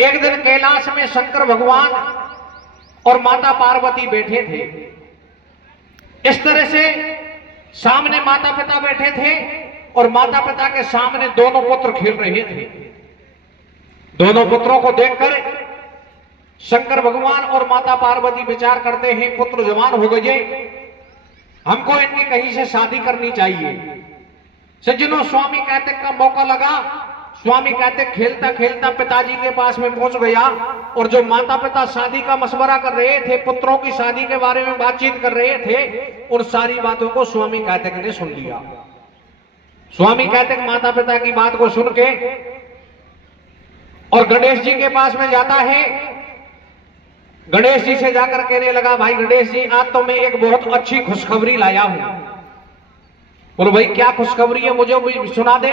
एक दिन कैलाश में शंकर भगवान और माता पार्वती बैठे थे। इस तरह से सामने माता पिता बैठे थे और माता पिता के सामने दोनों पुत्र खेल रहे थे। दोनों पुत्रों को देखकर शंकर भगवान और माता पार्वती विचार करते हैं, पुत्र जवान हो गए, हमको इनकी कहीं से शादी करनी चाहिए। सज्जनों, स्वामी कार्तिक का मौका लगा। स्वामी कार्तिक खेलता खेलता पिताजी के पास में पहुंच गया और जो माता पिता शादी का मशवरा कर रहे थे, पुत्रों की शादी के बारे में बातचीत कर रहे थे, उन सारी बातों को स्वामी कार्तिक ने सुन लिया। स्वामी कार्तिक माता पिता की बात को सुन के और गणेश जी के पास में जाता है। गणेश जी से जाकर कहने लगा, भाई गणेश जी, आज तो मैं एक बहुत अच्छी खुशखबरी लाया हूं। बोलो भाई क्या खुशखबरी है, मुझे सुना दे।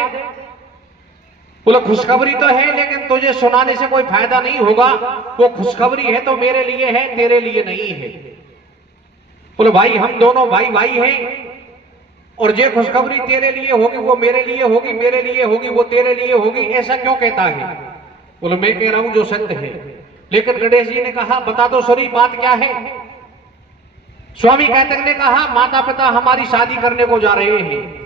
बोलो खुशखबरी तो है लेकिन तुझे सुनाने से कोई फायदा नहीं होगा। वो खुशखबरी है तो मेरे लिए है, तेरे लिए नहीं है। बोलो भाई हम दोनों भाई भाई हैं और ये खुशखबरी तेरे लिए होगी वो मेरे लिए होगी, मेरे लिए होगी वो तेरे लिए होगी, ऐसा क्यों कहता है? बोलो मैं कह रहा हूं जो सत्य है। लेकिन गणेश जी ने कहा, बता दो सरी बात क्या है। स्वामी कार्तिक ने कहा, माता पिता हमारी शादी करने को जा रहे हैं।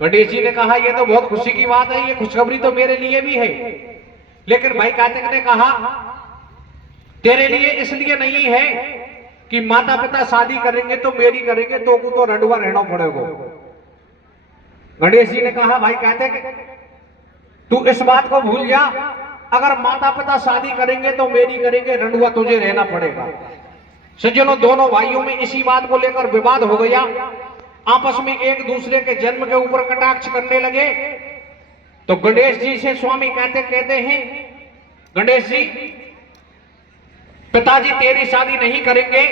गणेश जी ने कहा, यह तो बहुत खुशी की बात है, ये खुशखबरी तो मेरे लिए भी है। लेकिन भाई कार्तिक ने कहा, तेरे लिए इसलिए नहीं है कि माता पिता शादी करेंगे तो मेरी करेंगे, तो रंडुआ रहना पड़ेगा। गणेश जी ने कहा, भाई कार्तिक तू इस बात को भूल जा, अगर माता पिता शादी करेंगे तो मेरी करेंगे, रंडुआ तुझे रहना पड़ेगा। सज्जनों, दोनों भाइयों में इसी बात को लेकर विवाद हो गया। आपस में एक दूसरे के जन्म के ऊपर कटाक्ष करने लगे। तो गणेश जी से स्वामी कहते हैं, गणेश जी पिताजी तेरी शादी नहीं करेंगे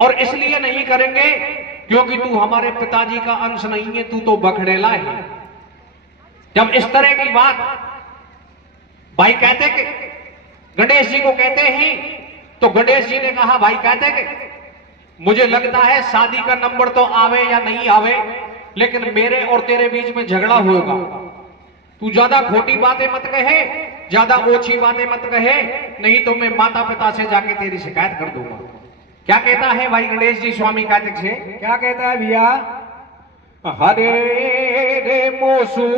और इसलिए नहीं करेंगे क्योंकि तू हमारे पिताजी का अंश नहीं है, तू तो बखड़ेला है। जब इस तरह की बात भाई कहते गणेश जी को कहते हैं तो गणेश जी ने कहा, भाई कहते मुझे लगता है शादी का नंबर तो आवे या नहीं आवे, लेकिन मेरे और तेरे बीच में झगड़ा होगा। तू ज्यादा खोटी बातें मत कहे, ज्यादा ओछी बातें मत कहे, नहीं तो मैं माता पिता से जाके तेरी शिकायत कर दूंगा। क्या कहता है भाई गणेश जी स्वामी कार्तिक से? क्या कहता है भैया? हरे रे मोसू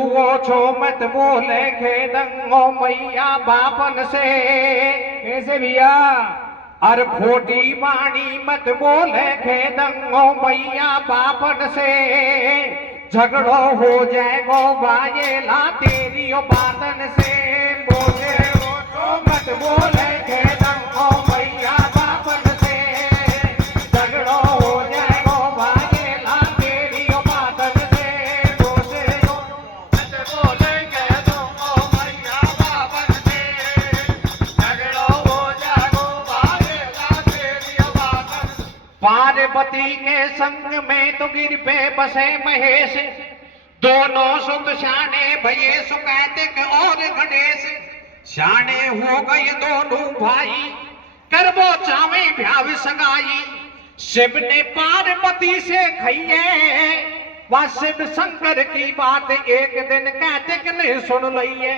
छो मत बोले खेदंगो मैया बापन से। कैसे भैया? अरे खोटी वाणी मत बोले खेदंगो मैया बापन से, झगड़ो हो जाएगो बायेला तेरी बातन से। बोले तो मत बोले खेदंगो मैया बापन से, झगड़ो हो जाएगो बायेला तेरी बातन से। बोले मत बोले खेदंगो मैया बापन से, झगड़ो हो जाएगो पार्वती के संग में तो गिर पे बसे महेश, दोनों सुत शाने भये सुकातिक और गणेश। शाने हो गए दोनों भाई, करबो चावे भ्याव सगाई। शिव ने पार्वती से कहिए, वह शिव शंकर की बात एक दिन कार्तिक ने सुन लिये।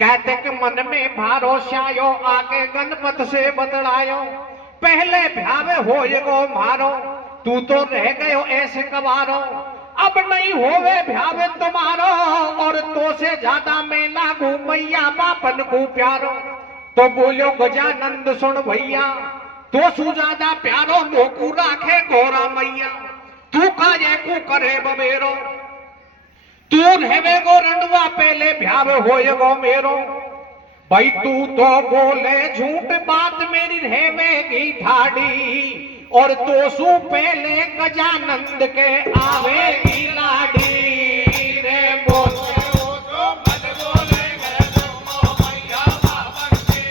कार्तिक मन में भरोसा आयो, आके गणपत से बतलायो, पहले भ्यावे हो गो मारो, तू तो रह गयो ऐसे कबारो। अब नहीं होवे भ्यावे तुम्हारो, और तो से ज्यादा मैं लागू मैया बापन को प्यारो। तो बोलो गजानंद सुन भैया, तो सु ज्यादा प्यारो मोकू राखे गोरा मैया। तू काजे को करे बबेरो, तू रहवे गो रंडवा पहले भ्यावे हो गो मेरो। भाई तू तो बोले झूठ बात मेरी रहेगी ठाड़ी, और तो सु पहले गजानंद के आवेगी लाडी। रे बोले तो मत बोले मैया बापन से,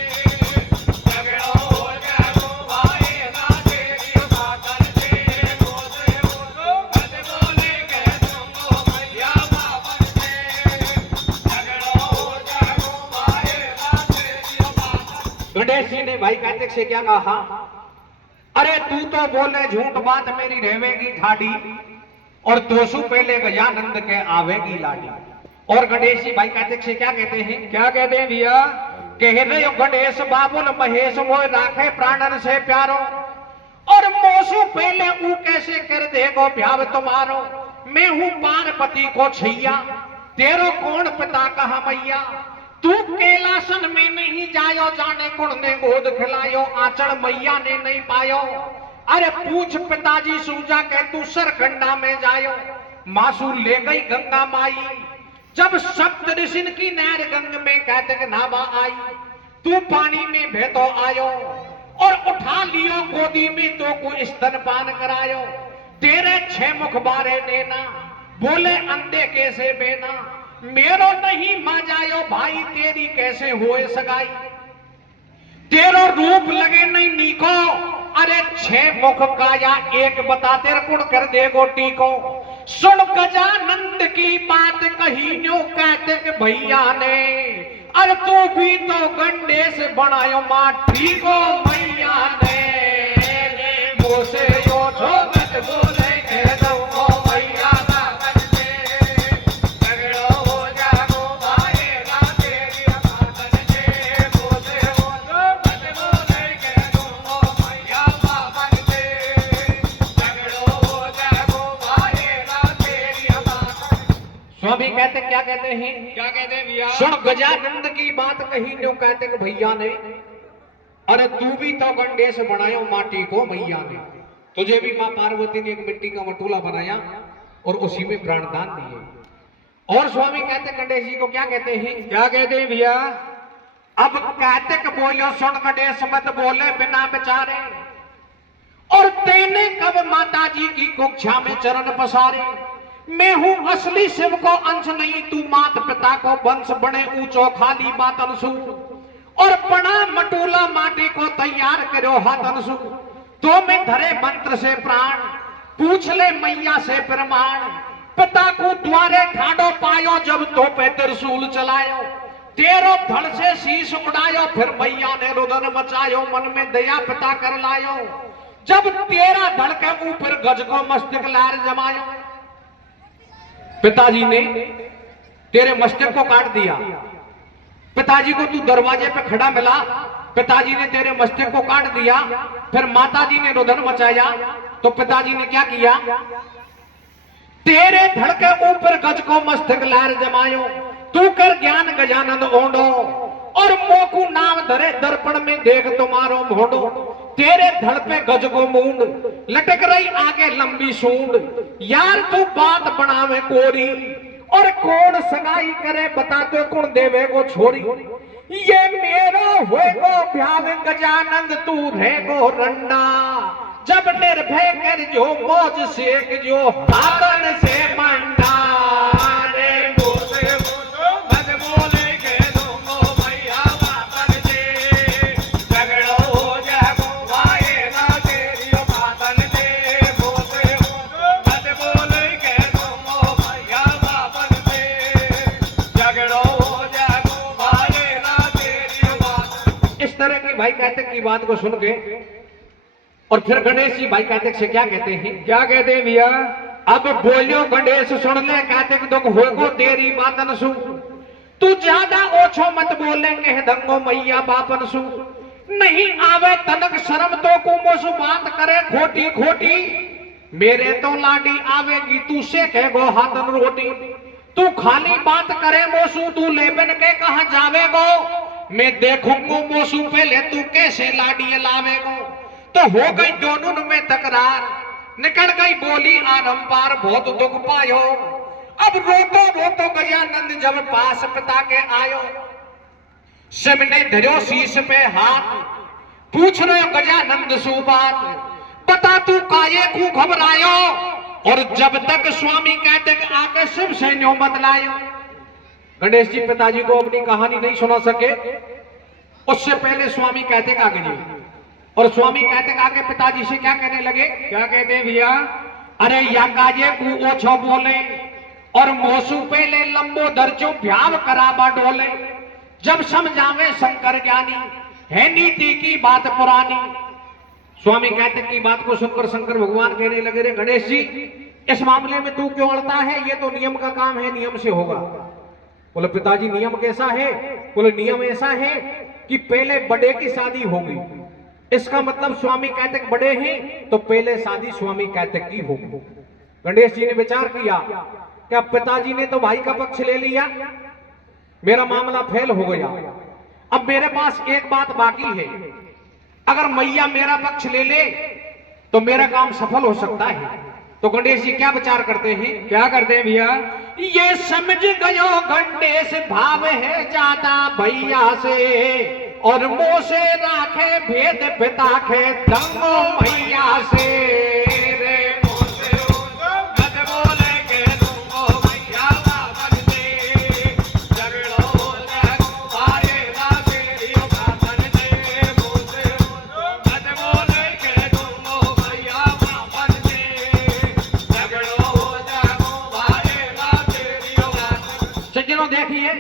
झगड़ा हो जाएगो बायेला तेरी बातन से। बोले तो मत बोले मैया बापन से, झगड़ा हो जाएगो बायेला तेरी बातन। गणेश जी ने भाई कार्तिक से क्या कहा? अरे तू तो बोले झूठ बात मेरी रहेगी ठाडी, और तोसु पहले गजानंद के आवेगी लाडी। और गणेश जी भाई कार्तिक से क्या कहते हैं? क्या कहते हैं भैया? कह रहे हो गणेश बाबुल महेश मोह राखे प्राणन से प्यारो, और मोसू पहले ऊ कैसे कर देगो ब्याह तुम्हारो। मैं हूं पार्वती को छैया, तेरो कौन पिता कहा मैया। तू कैलासन में नहीं जायो, जाने कौन ने गोद खिलायो, आचरण मैया ने नहीं पायो। अरे पूछ पिताजी सूजा के तू सरकंडा में जायो। मासू ले गई गंगा माई, जब सप्त ऋषि की नहर गंग में कहते नावा आई। तू पानी में बहतो आयो, और उठा लियो गोदी में तो को स्तनपान करायो। तेरे 6 मुख बारे देना, बोले अंधे कैसे बेना। मेरो नहीं मा जायो भाई, तेरी कैसे होए सगाई। तेरो रूप लगे नहीं नीको, अरे 6 मुख काया एक बता तेरे कुण कर देगो टीको। सुन गजानंद की बात कही न्यू कहते कि भैया ने, अरे तू भी तो गंडेस बनायो मां ठीको भैया ने। मोसे यो छो मत बोले कह दो ओ भैया ना करते, झगड़ो हो जागो भाएगा तेरी बातन से। मोसे यो छो मत बोले कह दो ओ भैया बाबन से, झगड़ो हो जागो भाएगा तेरी बातन। स्वामी कहते क्या कहते हैं, क्या कहते हैं भैया। सुन गजानंद की बात कही न्यू कहते कि भैया ने, अरे तू भी तो गंडेस बनायो माटी को मैया ने। तुझे भी मां पार्वती ने एक मिट्टी का मटूला बनाया और उसी में प्राणदान दिए। और स्वामी कहते गणेश जी को क्या कहते हैं, क्या कहते हैं भैया। अब कहते कि बोलो सुन गणेश मत बोले बिना बेचारे, और तेने कब माता जी की कुक्षा में चरण पसारे। मैं हूं असली शिव को अंश नहीं, तू मात पिता को वंश बने ऊंचो खाली बात अंशु। और बड़ा मटूला माटी को तैयार करो हाथ अंशु, तो मैं धरे मंत्र से प्राण, पूछ ले मैया से प्रमाण। पिता को द्वारे ठाडो पायो, जब तो पे त्रिशूल चलायो। तेरो धड़ से शीश उड़ायो, फिर मैया ने रुदन मचायो, मन में दया पिता कर लायो। जब तेरा धड़ के ऊपर गज को मस्तक लार जमायो। पिताजी ने तेरे मस्तक को काट दिया, पिताजी को तू दरवाजे पे खड़ा मिला, पिताजी ने तेरे मस्तक को काट दिया। फिर माताजी ने रुदन मचाया, तो पिताजी ने क्या किया, तेरे धड़ के ऊपर गज को मस्तक लार जमायो। तू कर ज्ञान गजानंद ओंडो, और मोकू नाम धरे दर्पण में देख तुम्हारो मोड़ो। तेरे धड़ पे गज को मूंड, लटक रही आगे लंबी सूंड। यार तू बात बनावे कोरी, और कौन सगाई करे बता तो कौन देवे को छोरी। ये मेरो होएगो भ्याग गजानंद, तू रहेगो रंडा। जब निर्भय कर जो मौज सेक जो हाथन से मंडा। रे बोले मत बोले कह दो ओ भैया बातन से, झगड़ो हो जागो भाएगा तेरी बातन से। बोले मत बोले कह दो ओ भैया बातन से, झगड़ो हो जागो भाएगा तेरी बातन। इस तरह की भाई कहते की बात को सुन के, और फिर गणेश जी भाई कहते से क्या कहते हैं, क्या कहते हैं भैया। अब बोलियो गणेश सुन ले, कहते कि दुख होगो तेरी बातन सु। तू ज्यादा ओछो मत बोले कह दंगो मैया बापन सु। नहीं आवे तनक शर्म तो को मोसु बात करे खोटी खोटी। मेरे तो लाडी आवेगी तू से कहो हाथन रोटी। तू खाली बात करे मोसू, तू लेबन के कहा जावेगो। मैं देखूंगो मोसू पहले तू कैसे लाडी लावेगो। तो हो गई दोनों में तकरार, निकल गई बोली आरंपार, बहुत दुख पायो। अब रोतो रोतो गजानंद जब पास पिता के आयो। शिव ने धरो शीश पे हाथ, पूछ रहे गजानंद सु बात। बता तू काये को घबरायो, और जब तक स्वामी कहते कि आके शिव से न्यो बतलायो। गणेश जी पिताजी को अपनी कहानी नहीं सुना सके, उससे पहले स्वामी कहते कि आगे जी। और स्वामी कहते आगे पिताजी से क्या कहने लगे, क्या कहते हैं भैया। अरे या काजे को ओछो बोले, और मोसू पहले लंबो दर्जो भ्याव कराबा डोले। जब समझावे शंकर ज्ञानी, है नीति की बात पुरानी। स्वामी कहते की बात को सुनकर शंकर भगवान कहने लगे, रे गणेश जी इस मामले में तू क्यों अड़ता है, ये तो नियम का काम है, नियम से होगा। बोले पिताजी नियम कैसा है? बोले नियम ऐसा है कि पहले बड़े की शादी होगी। इसका मतलब स्वामी कैतक बड़े हैं तो पहले शादी स्वामी कैतक की होगी। गणेश जी ने विचार किया कि अब पिताजी ने तो भाई का पक्ष ले लिया, मेरा मामला फेल हो गया। अब मेरे पास एक बात बाकी है, अगर मैया मेरा पक्ष ले ले तो मेरा काम सफल हो सकता है। तो गणेश जी क्या विचार करते हैं? क्या करते हैं भैया? ये समझ गयो गणेश भाव है ज्यादा भैया से, और मुंह से राखे भेद पिता के दंग मैया से। रे मुंह से मत बोले के दूंगो मैया बाबन से, झगड़ो तुम्हारे तेरी बाबन से। मुंह से मत बोले के दूंगो मैया बाबन से, झगड़ो तुम्हारे तेरी बाबन। सज्जनों देखिए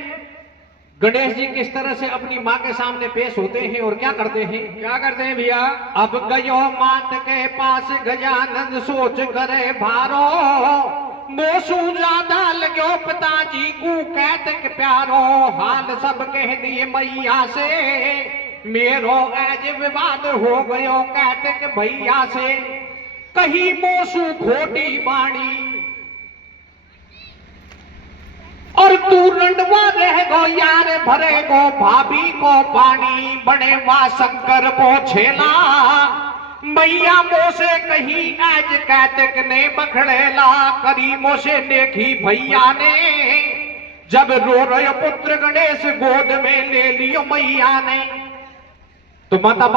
गणेश जी किस तरह से अपनी माँ के सामने पेश होते हैं और क्या करते हैं? क्या करते हैं भैया? अब गयो मात के पास गजानंद सोच करे भारो, मोसू ज्यादा लगो पिताजी को कहते के प्यारो। हाल सब कह दिए मैया से, मेरो आज विवाद हो गयो कहते के भैया से। कही मोसू खोटी बाणी और तू रंडवा रह गो यार भरे गो भाभी को पानी। बने वा शंकर को छेला मैया मोसे कही आज कैतक ने बखड़ेला। करी मोसे देखी भैया ने, जब रो रहे पुत्र गणेश गोद में ले लियो मैया ने। तो माता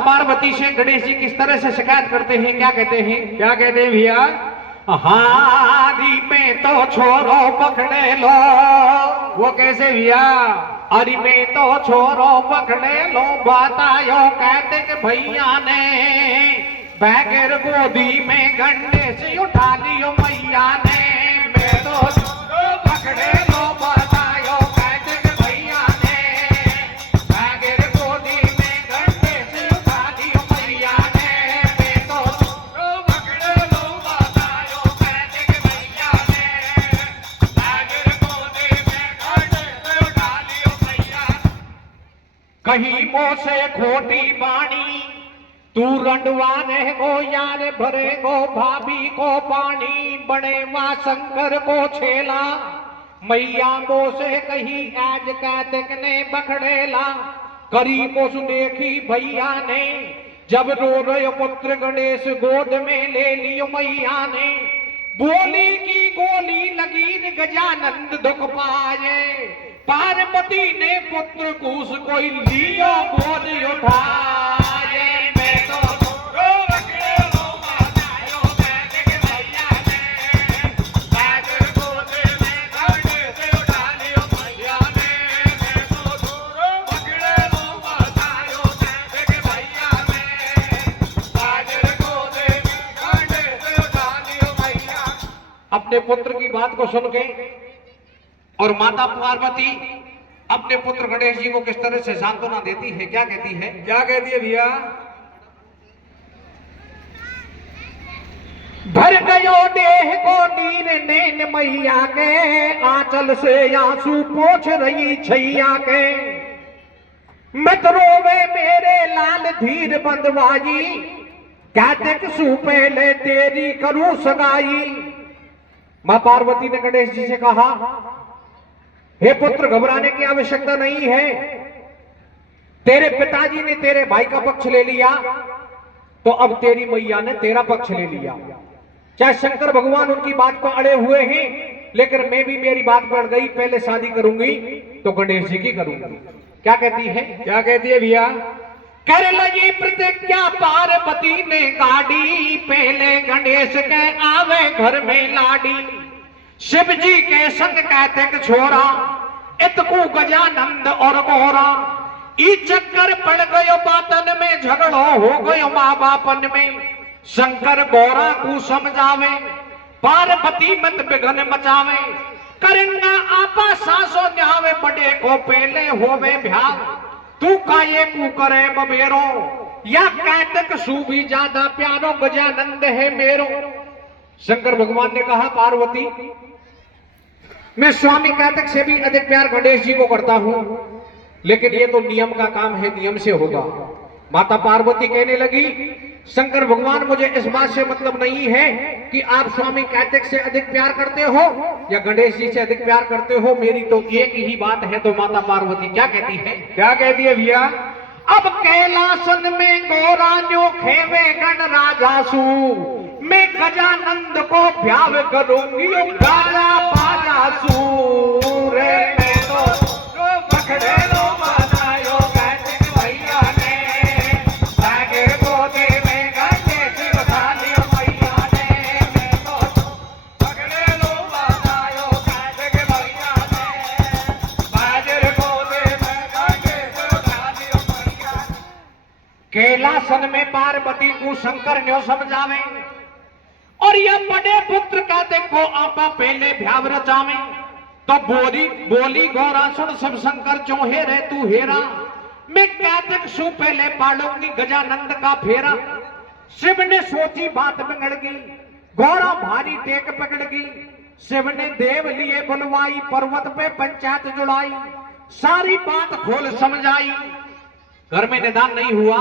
पार्वती से गणेश जी किस तरह से शिकायत करते हैं? क्या कहते हैं? क्या कहते हैं भैया? हारी में तो छोरो पकड़े लो। वो कैसे भैया? अरे में तो छोरो पकड़े लो बतायो कहते कि भैया ने। बैगर गोदी में गणेश उठा लियो मैया ने। में तो छोरो पकड़े लो बतायो कहते कि भैया ने। बैगर गोदी में गणेश उठा लियो मैया ने। में तो छोरो पकड़े लो बतायो कहते कि भैया ने। बैगर गोदी में गणेश उठा लियो मैया ने। कहीं मुंह से खोटी बाणी, तू रंडवा रह गो यार भरे गो भाभी को पानी। बड़े वा शंकर को छेला मैया मोह से कही आज कैतक ने बखड़ेला। करी मोस देखी भैया ने, जब रो रहे पुत्र गणेश गोद में ले लियो मैया ने। बोली की गोली लगी गजानंद दुख पाए, पार्वती ने पुत्र कूस कोई लियो गोद उठाए। मैं तो रो रखे रो बतायो कहते के भैया ने। बैगर गोद में गणेश उठा लियो मैया ने। मैं तो रो रखे रो बतायो कहते के भैया ने। बैगर गोद में गणेश उठा लियो मैया। अपने पुत्र की बात को सुन के और माता पार्वती अपने पुत्र गणेश जी को किस तरह से सांत्वना देती है? क्या कहती है? क्या कहती है भैया? भर गयो देह को नीर नैन मैया के, आंचल से आंसू पोंछ रही छैया के। मत रोवे मेरे लाल धीर बंदवाई, कहते सू पहले तेरी करूं सगाई। मां पार्वती ने गणेश जी से कहा, हे पुत्र घबराने की आवश्यकता नहीं है। तेरे पिताजी ने तेरे भाई का पक्ष ले लिया तो अब तेरी मैया ने तेरा पक्ष ले लिया। चाहे शंकर भगवान उनकी बात पर अड़े हुए हैं, लेकिन मैं भी मेरी बात पर अड़ गई। पहले शादी करूंगी तो गणेश जी की करूंगी। क्या कहती है? क्या कहती है भैया? कर लगी प्रतिज्ञा पार्वती ने गाड़ी, पहले गणेश के आवे घर में लाडी। शिव जी के संग कहते के छोरा, इतकू गजानंद और गोरा। ई चक्कर पड़ गयो बातन में, झगड़ो हो गयो माँ बापन में। शंकर गोरा को समझावे, पार्वती मत बिघन मचावे। करना आपा सांसो न्यावे, बड़े को पहले होवे भ्याव। तू काये कू करे बबेरो, या कैतक सू भी ज्यादा प्यारो गजानंद है मेरो। शंकर भगवान ने कहा, पार्वती मैं स्वामी कार्तिक से भी अधिक प्यार गणेश जी को करता हूं, लेकिन ये तो नियम का काम है, नियम से होगा। माता पार्वती कहने लगी, शंकर भगवान मुझे इस बात से मतलब नहीं है कि आप स्वामी कार्तिक से अधिक प्यार करते हो या गणेश जी से अधिक प्यार करते हो, मेरी तो एक ही बात है। तो माता पार्वती क्या कहती है? क्या कहती है भैया? अब कैलासन में गोरान्यो खेवे गण राजासु, मैं गजानंद को भ्याव करूंगी गाजा बाजासु रे। मैं तो पकड़े लो बनायो कार्तिक भैया ने, भागे गोदे में गणेश बसा लियो भैया ने। मैं तो पकड़े लो बनायो कार्तिक भैया ने, भागे गोदे में गणेश बसा लियो भैया ने। कैलासन में पार्वती को शंकर ने समझावे और यह बड़े पुत्र का देखो आपा पहले भ्याव रचावे। तो बोली गौरा सुन सब शंकर चौहे रे तू हेरा, मैं कार्तिक सु पहले पालूंगी गजानंद का फेरा। शिव ने सोची बात बिगड़ गई, गौरा भारी टेक पकड़ गई। शिव ने देव लिए बुलवाई, पर्वत पे पंचायत जुड़ाई, सारी बात खोल समझाई। घर में निदान नहीं हुआ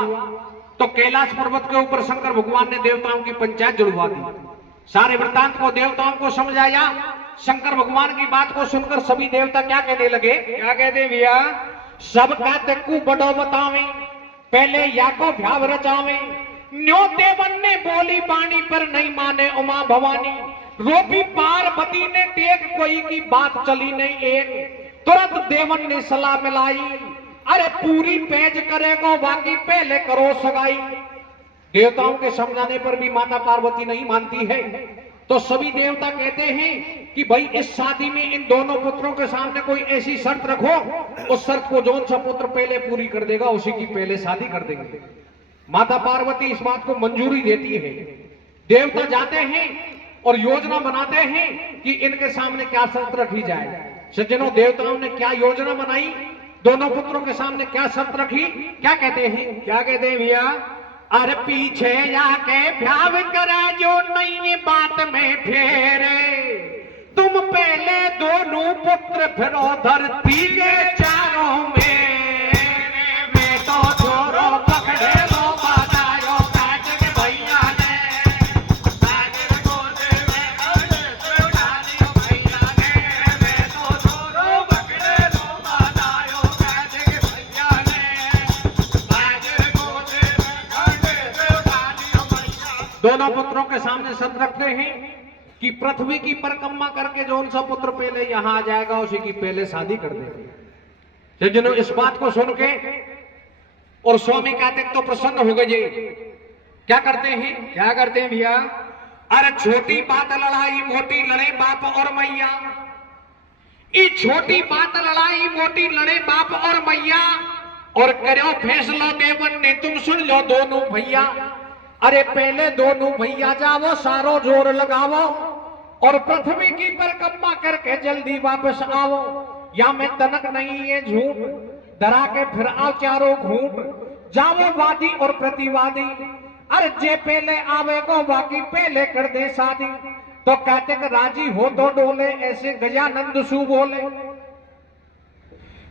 तो कैलाश पर्वत के ऊपर शंकर भगवान ने देवताओं की पंचायत जुड़वा दी। सारे वृत्तांत को देवताओं को समझाया। शंकर भगवान की बात को सुनकर सभी देवता क्या कहने लगे? क्या कहते हैं भैया? सब कार्तिक को बड़ो बतावे, पहले या को भ्याव रचावे। न्यो देवन ने बोली बाणी पर नहीं माने उमा भवानी, रोपी पार्वती ने टेक कोई की बात चली नहीं एक। तुरंत देवन ने सलाह मिलाई, अरे पूरी पेज करेगो बाकी पहले करो सगाई। देवताओं के समझाने पर भी माता पार्वती नहीं मानती है। तो सभी देवता कहते हैं कि भाई इस शादी में इन दोनों पुत्रों के सामने कोई ऐसी शर्त रखो, उस शर्त को जौन सा पुत्र पहले पूरी कर देगा उसी की पहले शादी कर देंगे। माता पार्वती इस बात को मंजूरी देती है। देवता जाते हैं और योजना बनाते हैं कि इनके सामने क्या शर्त रखी जाए। सज्जनों, देवताओं ने क्या योजना बनाई, दोनों पुत्रों के सामने क्या शर्त रखी, क्या कहते हैं? क्या कहते हैं भैया? अरे पीछे जाके भ्याव करा जो नई बात में फेरे, तुम पहले दोनों पुत्र फिरो धरती के चारों में। मैं तो छोरो पकड़े लो बतायो कार्तिक भैया ने, सागर गोदे में गणेश उठा लियो भैया ने। मैं तो छोरो पकड़े लो बतायो कार्तिक भैया ने, सागर गोदे में गणेश उठा लियो भैया ने। दोनों पुत्रों के सामने शर्त रखते हैं कि पृथ्वी की परिक्रमा करके जो उनसा पुत्र पहले यहां आ जाएगा उसी की पहले शादी कर देंगे। सज्जनों, इस बात को सुन के और स्वामी कार्तिक तो प्रसन्न हो गए। क्या करते हैं? क्या करते हैं भैया? अरे छोटी बात लड़ाई मोटी लड़े बाप और मैया, ये छोटी बात लड़ाई मोटी लड़े बाप और मैया, और करो फैसला देवन ने तुम सुन लो दोनों भैया। अरे पहले दोनों भैया जाओ सारो जोर लगाओ और पृथ्वी की परिक्रमा करके जल्दी वापस आओ, या मैं तनक नहीं है झूठ, डरा के फिर आओ चारों घूट। जाओ वादी और प्रतिवादी, अरे जे पहले आवेगो बाकी पहले कर दे शादी। तो कार्तिक राजी हो तो डोले, ऐसे गजानंद सु बोले।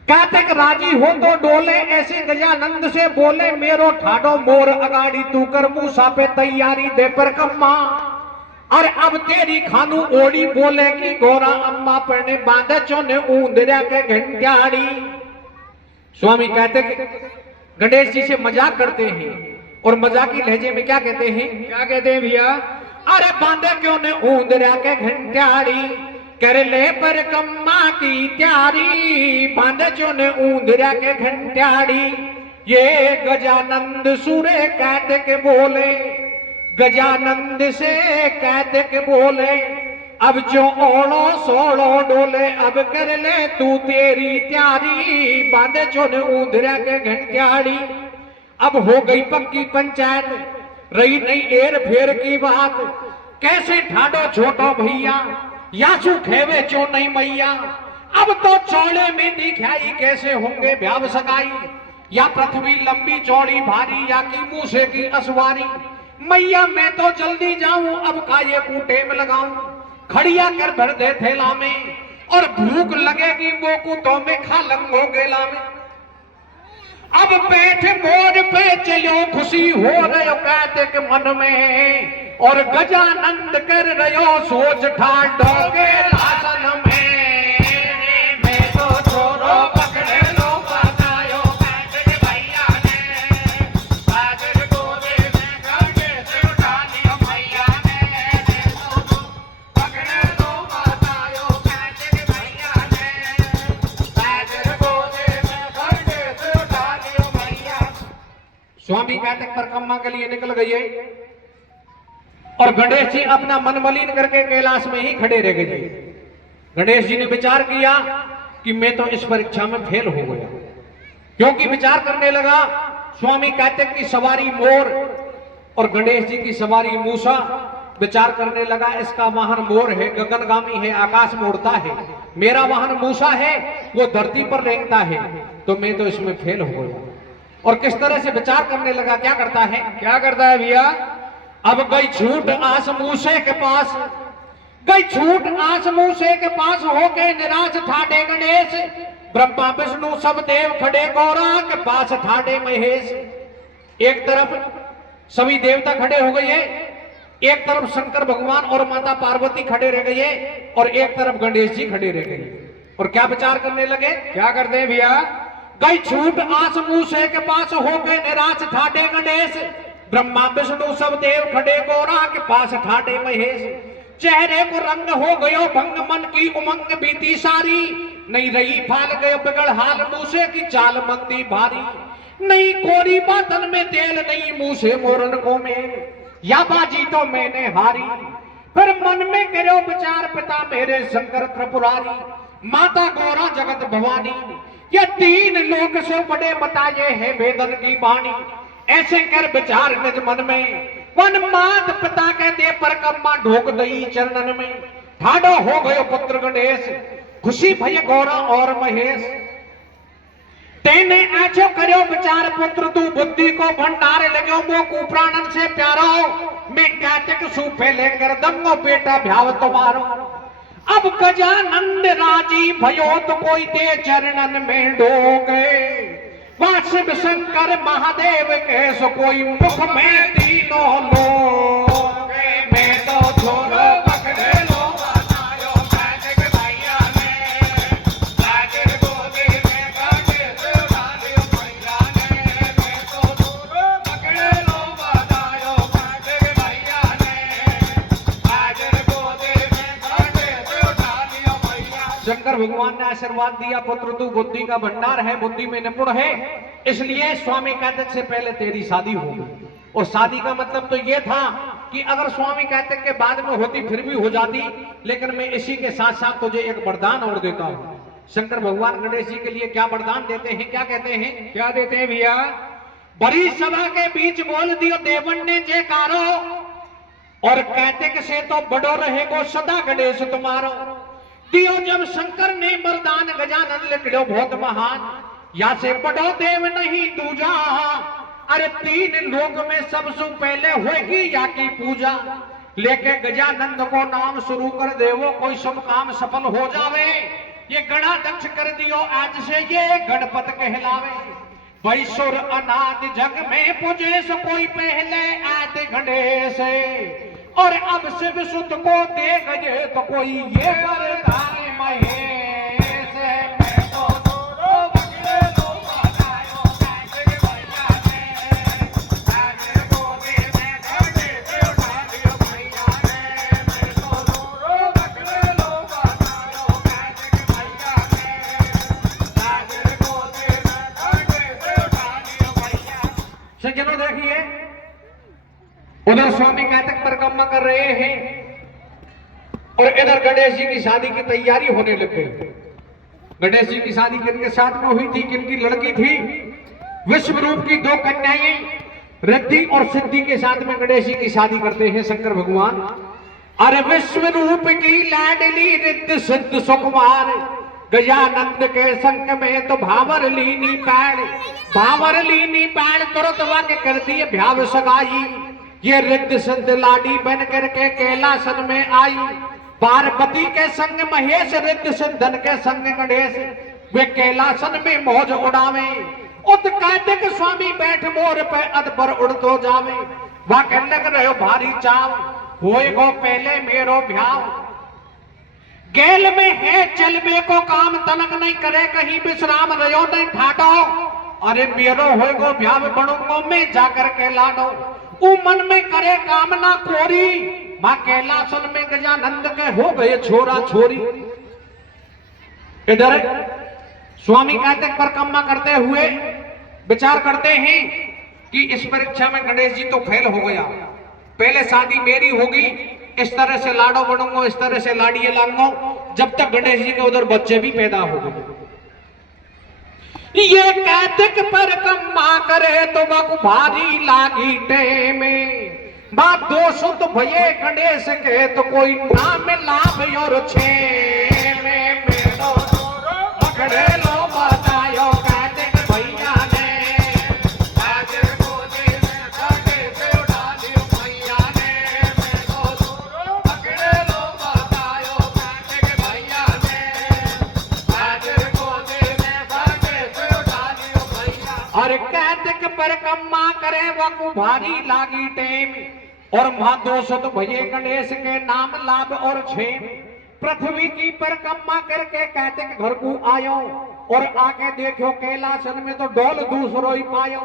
कार्तिक राजी हो तो डोले, ऐसे गजानंद से बोले, मेरो ठाडो मोर अगाड़ी तू कर मूसा पे तैयारी दे पर कम्मा। और अब तेरी खानू ओड़ी बोले कि गोरा अम्मा पढ़ने बांधे चोने ऊंदरा के घंटियाड़ी। स्वामी कार्तिक गणेश जी से मजाक करते हैं और मजाकी लहजे में क्या कहते हैं? क्या कहते हैं भैया? अरे बांधे क्यों ने ऊंदरा के घंटियाड़ी, कर ले पर कम्मा की त्यारी। बांधे चो ने ऊंदरा के घंटियाड़ी, ये गजानंद सुरे कार्तिक बोले। गजानंद से कार्तिक बोले, अब जो ओढ़ो सोड़ो डोले, अब कर ले तू तेरी त्यारी। बांधे चो ने ऊंदरा के घंटियाड़ी। अब हो गई पक्की पंचायत, रही नहीं एर फेर की बात। कैसे ठाडो छोटो भैया, यासु खेवे चो नहीं मैया। अब तो चौड़े में दिखाई कैसे होंगे ब्याह सगाई, या पृथ्वी लंबी चौड़ी भारी, या की मूसे की असवारी। मैया मैं तो जल्दी जाऊं, अब का ये कूटे में लगाऊं। खड़िया कर भर दे थैला में, और भूख लगेगी मोकू तो में खा लंगो गेला में। अब बैठ मोर पे चलो खुशी हो रहे कहते के मन में, और गजानंद कर रहो सोच ठाडो के लासन में। मैं तो छोरो पकड़े लो बतायो कहते के भैया ने, बादल गोदे में करके से उठा लियो भैया ने। तो पकड़े लो बतायो कहते के भैया ने, बादल गोदे में करके से उठा लियो भैया। स्वामी कहते परिक्रमा के लिए निकल गई है, और गणेश जी अपना मन मलिन करके कैलाश में ही खड़े रह गए। गणेश जी ने विचार किया कि मैं तो इस परीक्षा में फेल हो गया, क्योंकि विचार करने लगा स्वामी कहते की सवारी मोर और गणेश जी की सवारी मूसा। विचार करने लगा इसका वाहन मोर है, गगनगामी है, आकाश में उड़ता है, मेरा वाहन मूसा है, वो धरती पर रेंगता है, तो मैं तो इसमें फेल हो गया। और किस तरह से विचार करने लगा, क्या करता है, क्या करता है भैया? अब गई छूट आस मूसे के पास, गई छूट आस मूसे के पास होके निराश ठाडे गणेश। ब्रह्मा विष्णु सब देव खड़े गौरा के पास ठाडे महेश। एक तरफ सभी देवता खड़े हो गए, एक तरफ शंकर भगवान और माता पार्वती खड़े रह गए, और एक तरफ गणेश जी खड़े रह गए। और क्या विचार करने लगे, क्या करते हैं भैया? गई छूट आस मूसे के पास होके निराश ठाडे गणेश। ब्रह्मा विष्णु सब देव खड़े गौरा के पास ठाडे महेश। चेहरे को रंग हो गयो भंग मन की उमंग बीती सारी, नहीं रही फाल गयो बिगड़ हाल मूसे की चाल मंदी भारी। नहीं कोरी बातन में तेल नहीं मूसे मोरन को में, या बाजी तो मैंने हारी। फिर मन में करो विचार पिता मेरे शंकर त्रिपुरारी, माता गौरा जगत भवानी, ये तीन लोक से बड़े बताए है वेदन की वाणी। ऐसे कर विचार निज मन में, वन मात पिता के दे पर कम्मा ढोक दई चरणन में। ठाडो हो गयो पुत्र गणेश, खुशी भय गौरा और महेश। तेने आछो करो विचार पुत्र तू बुद्धि को भंडार लगो मोकू प्राणन से प्यारो। मैं कातिक सूफे लेकर दंगो बेटा भ्याव तुम्हारो। अब गजानंद राजी भयो तो कोई दे चरणन में डोगे। वहां शिव शंकर महादेव के सो कोई मुख में तीनों लोग। मैं तो छोरो पकड़े लो बतायो कहते के भैया ने, बादल गोदे में करके से उठा लियो भैया ने। मैं तो छोरो पकड़े लो बतायो कहते के भैया ने, बादल गोदे में करके से उठा लियो भैया। शंकर भगवान ने आशीर्वाद दिया, पुत्र तू बुद्धि का भंडार है, बुद्धि में निपुण है, इसलिए स्वामी कार्तिक से पहले तेरी शादी होगी। और शादी का मतलब तो यह था कि अगर स्वामी कार्तिक के बाद में होती फिर भी हो जाती, लेकिन मैं इसी के साथ साथ तुझे एक वरदान और देता हूं। शंकर भगवान गणेश जी के लिए क्या वरदान देते हैं, क्या कहते हैं, क्या देते हैं भैया? बड़ी सभा के बीच बोल दियो देवन ने जयकारो, और कार्तिक से तो बड़ो रहेगो सदा गणेश तुम्हारो। दियो जब शंकर ने वरदान गजानन लिखो बहुत महान, या से बड़ो देव नहीं दूजा। अरे तीन लोक में सबसे पहले होगी या की पूजा। लेके गजानंद को नाम शुरू कर देवो कोई सब काम सफल हो जावे। ये गणा दक्ष कर दियो आज से ये गणपत कहलावे। वैसुर अनाद जग में पूजे सो कोई पहले आदि गणेश। और अब शिव सुत को दे गए तो कोई ये वरदान महेश। सज्जनों देखिए, उधर स्वामी कार्तिक परिक्रमा कर रहे हैं और इधर गणेश जी की शादी की तैयारी होने लग गई। गणेश जी की शादी किनके साथ में हुई थी, किनकी लड़की थी? विश्व रूप की दो कन्याएं रिद्धि और सिद्धि के साथ में गणेश जी की शादी करते हैं शंकर भगवान। अरे विश्व रूप की लाडली रिद्धि सिद्ध सुकुमार, गजानंद के संग में तो भावर लीनी पैड़, भावर लीनी पैड़ तुरंत वाक्य कर दिए भ्याव सगाई। ये रिद्ध सिद्ध लाडी बन करके कैलासन में आई। पार्वती के संग महेश, रिद्ध सिद्धन के संग गणेश, वे कैलासन में मौज उड़ावे। उत कार्तिक स्वामी बैठ मोर पे अद पर उड़ तो जावे। वह कहने लग रहे भारी चाव, होए गो पहले मेरो भ्याव। गेल में है चलबे को काम, तनक नहीं करे कहीं विश्राम, रहो नहीं ठाटो। अरे मेरो होए गो भ्याव, बड़ों में जाकर के लाडो। उ मन में करे कामना कोरी, मां कैलासन में गजानंद के हो गए छोरा छोरी। इधर स्वामी कार्तिक परिक्रमा करते हुए विचार करते हैं कि इस परीक्षा में गणेश जी तो फेल हो गया। पहले शादी मेरी होगी, इस तरह से लाडो बनूंगा, इस तरह से लाड़िए लाऊंगा, जब तक गणेश जी के उधर बच्चे भी पैदा हो गए। ये कार्तिक परिक्रमा करे तो वह भारी लागी टेमे। बात दोषो तो भये गणेश के, तो कोई नाम लाभ और छे में मेरो पकड़े लो बतायो कार्तिक भैया ने। कार्तिक गोदी में धरती से उड़ा दियो भैया ने। मेरो पकड़े लो बतायो कार्तिक भैया ने। कार्तिक गोदी में धरती से उड़ा दियो भैया। और कार्तिक परिक्रमा करे वह भारी लागी टेम, और महादोषत भये गणेश के नाम लाभ और क्षेम। पृथ्वी की परिक्रमा करके कार्तिक घर को आयो, और आके देखो कैलासन में तो डोल दूसरो ही पायो।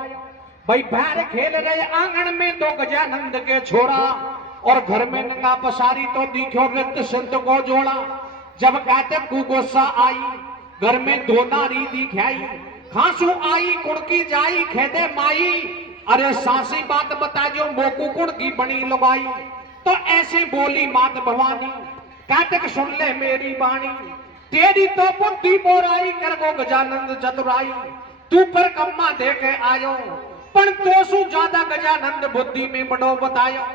भाई बैर खेल रहे आंगन में दो गजानंद के छोरा, और घर में नंगा पसारी तो दिखो रिद्ध संत को जोड़ा। जब कार्तिक को गुस्सा आई, घर में दो नारी दिखाई। खांसू आई कुड़की जाई खेदे माई, अरे सासी बात बता जो मोकू कुड़ की बनी लगाई। तो ऐसे बोली मात भवानी, कार्तिक सुन ले मेरी बाणी। तेरी तो बुद्धि बोराई कर गो गजानंद चतुराई। तू परिक्रमा दे के आयो, पण तोसु ज्यादा गजानंद बुद्धि में बड़ो बतायो।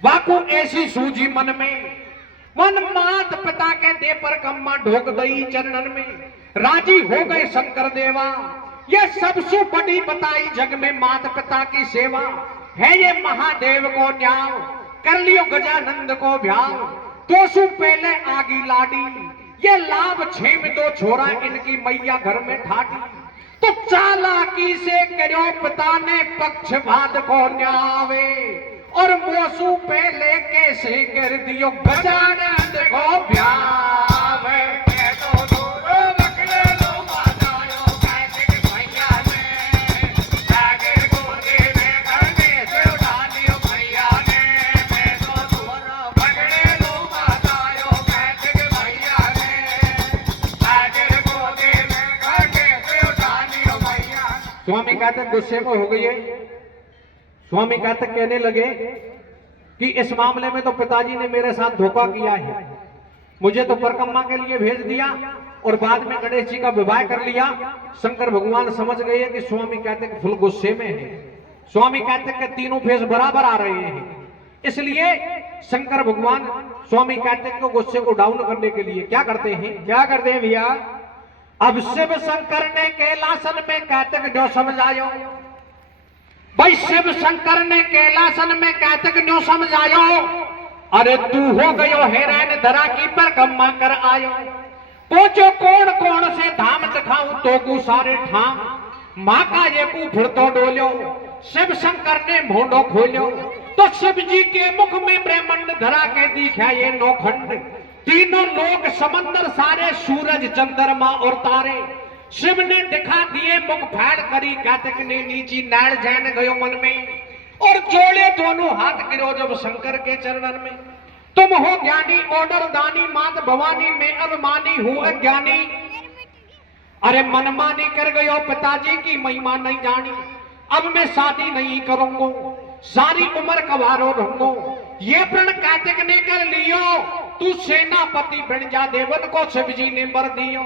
वाकू ऐसी सूझी मन में, मन मात पिता के दे परिक्रमा ढोक दई चरणन में। राजी हो गए शंकर देवा, ये सबसे बड़ी बताई जग में मात पिता की सेवा है। ये महादेव को न्याव, कर लियो गजानंद को भ्याव। दोसु पहले आगी लाडी, ये लाभ छेम दो छोरा इनकी मैया घर में ठाटी। तो चालाकी से करो पिता ने पक्षपात को न्यावे, और मोसू पहले कैसे कर दियो गजानंद को भ्यावे। स्वामी कार्तिक गुस्से में हो गई है। स्वामी कार्तिक कहने लगे कि इस मामले में तो पिताजी ने मेरे साथ धोखा किया है। मुझे तो परिक्रमा के लिए भेज दिया और बाद में गणेश जी का विवाह कर लिया। शंकर भगवान समझ गए कि स्वामी कार्तिक फुल गुस्से में है। स्वामी कार्तिक के तीनों फेस बराबर आ रहे हैं, इसलिए शंकर भगवान स्वामी कार्तिक को गुस्से को डाउन करने के लिए क्या करते हैं भैया। अब शिव शंकर ने कैलासन में कार्तिक जो समझायो। भाई शिव शंकर ने कैलासन में कार्तिक जो समझायो, अरे तू हो गयो हैरान धरा की परिक्रमा कर आयो। पूछो कौन कौन से धाम दिखाऊं तो को सारे ठाम। माँ का ये को फिर तो डोलो, शिव शंकर ने मोंडो खोलो। तो शिव जी के मुख में ब्रह्मांड धरा के दिखा ये नौखंड। तीनों लोग समंदर सारे, सूरज चंद्रमा और तारे। शिव ने दिखा दिए मुख फाड़ करी, कार्तिक ने नीची नाड़ जान गयो मन में। और जोड़े दोनों हाथ गिरो जब शंकर के चरणन में। तुम हो ज्ञानी ऑर्डर दानी, मात भवानी में अभिमानी हूं अज्ञानी। अरे मनमानी कर गयो पिताजी की महिमा नहीं जानी। अब मैं शादी नहीं करूंगा, सारी उम्र कवारो रहूंगा। ये प्रण कार्तिक ने कर लियो, तू सेनापति बन जा देवन को शिव जी ने बर दियो।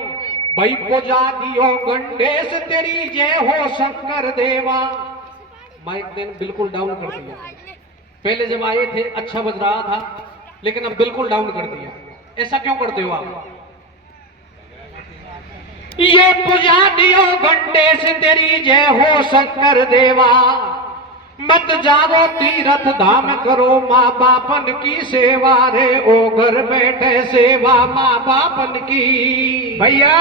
भाई पूजा दियो गणेश तेरी जय हो शंकर देवा। माइक ने बिल्कुल डाउन कर दिया। पहले जब आए थे अच्छा बज रहा था, लेकिन अब बिल्कुल डाउन कर दिया। ऐसा क्यों करते हो आप? ये पूजा दियो गणेश तेरी जय हो शंकर देवा। मत जाओ तीर्थ धाम करो माँ बापन की सेवा रे, ओ घर बैठे सेवा माँ बापन की। भैया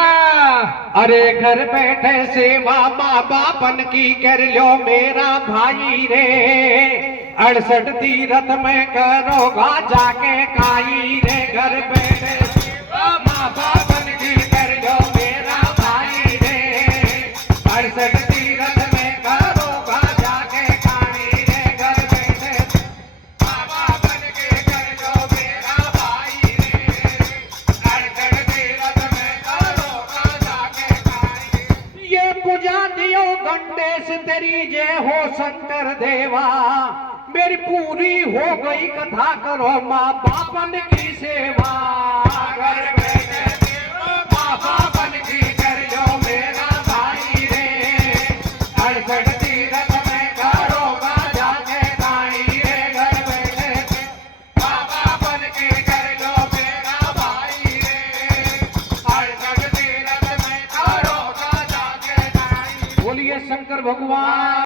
अरे घर बैठे सेवा माँ बापन की कर लो मेरा भाई रे, 68 तीर्थ में करोगा जाके काई रे। घर बैठे सेवा माँ बापन की कर लो मेरा भाई रे, 68 तीर्थ में करोगा जाके काई रे। घर बैठे माँ बापन की कर लो मेरा भाई रे, 68 तीर्थ में करोगा जाके काई। ये पूजा दियो गणेश तेरी जय हो शंकर देवा, मेरी पूरी हो गई कथा करो माँ बापन की सेवा। घर बैठे सेवा माँ बापन की कर लो मेरा भाई रे, 68 तीर्थ में करोगा जाके काई रे। घर बैठे माँ बापन की कर लो मेरा भाई रे, 68 तीर्थ में करोगा जाके काई। बोलिए शंकर भगवान।